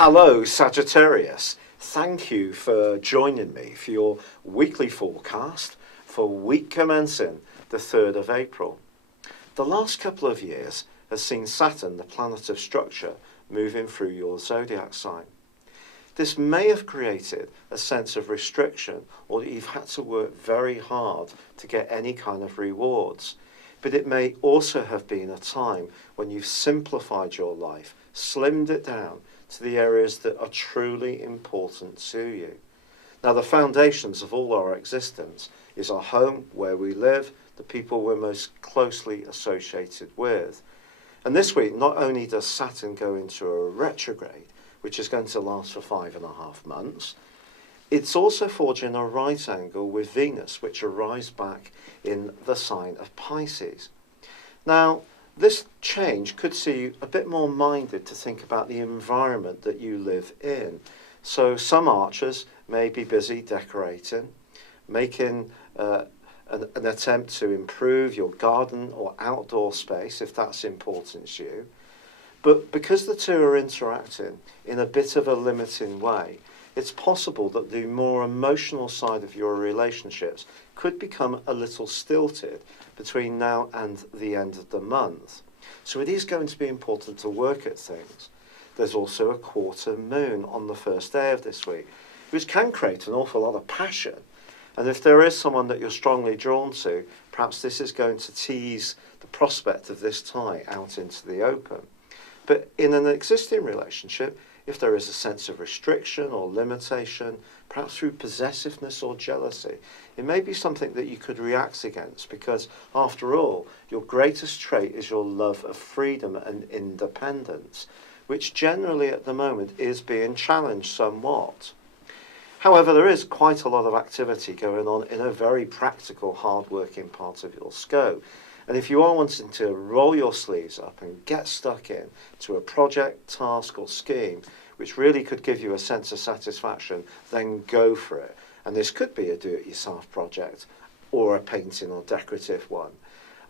Hello, Sagittarius. Thank you for joining me for your weekly forecast for week commencing the 3rd of April. The last couple of years has seen Saturn, the planet of structure, moving through your zodiac sign. This may have created a sense of restriction, or that you've had to work very hard to get any kind of rewards. But it may also have been a time when you've simplified your life, slimmed it down to the areas that are truly important to you. Now, the foundations of all our existence is our home, where we live, the people we're most closely associated with. And this week, not only does Saturn go into a retrograde, which is going to last for 5.5 months, it's also forging a right angle with Venus, which arrives back in the sign of Pisces. Now, this change could see you a bit more minded to think about the environment that you live in. So some archers may be busy decorating, making an attempt to improve your garden or outdoor space, if that's important to you. But because the two are interacting in a bit of a limiting way, it's possible that the more emotional side of your relationships could become a little stilted between now and the end of the month. So it is going to be important to work at things. There's also a quarter moon on the first day of this week, which can create an awful lot of passion. And if there is someone that you're strongly drawn to, perhaps this is going to tease the prospect of this tie out into the open. But in an existing relationship, if there is a sense of restriction or limitation, perhaps through possessiveness or jealousy, it may be something that you could react against, because after all, your greatest trait is your love of freedom and independence, which generally at the moment is being challenged somewhat. However, there is quite a lot of activity going on in a very practical, hard-working part of your scope. And if you are wanting to roll your sleeves up and get stuck in to a project, task or scheme, which really could give you a sense of satisfaction, then go for it. And this could be a do-it-yourself project or a painting or decorative one.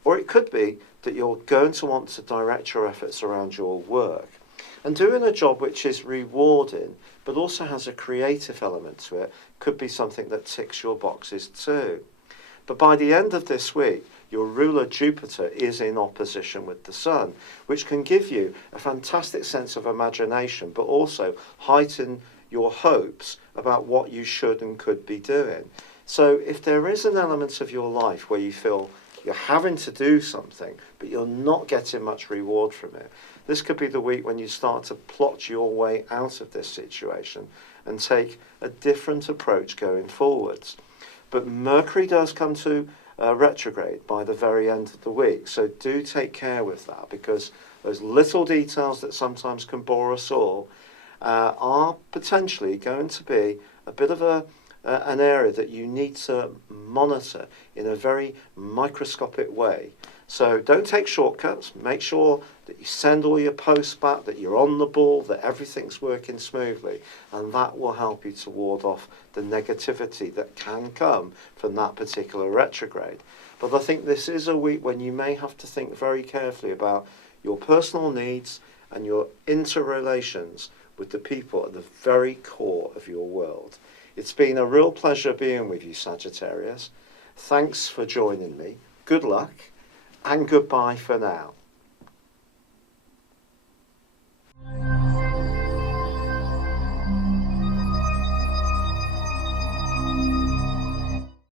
Or it could be that you're going to want to direct your efforts around your work and doing a job which is rewarding but also has a creative element to it could be something that ticks your boxes too. But by the end of this week, your ruler Jupiter is in opposition with the Sun, which can give you a fantastic sense of imagination, but also heighten your hopes about what you should and could be doing. So if there is an element of your life where you feel you're having to do something, but you're not getting much reward from it, this could be the week when you start to plot your way out of this situation and take a different approach going forwards. But Mercury does come to retrograde by the very end of the week, so do take care with that, because those little details that sometimes can bore us all are potentially going to be a bit of an area that you need to monitor in a very microscopic way. So don't take shortcuts. Make sure that you send all your posts back, that you're on the ball, that everything's working smoothly, and that will help you to ward off the negativity that can come from that particular retrograde. But I think this is a week when you may have to think very carefully about your personal needs and your interrelations with the people at the very core of your world. It's been a real pleasure being with you, Sagittarius. Thanks for joining me. Good luck and goodbye for now.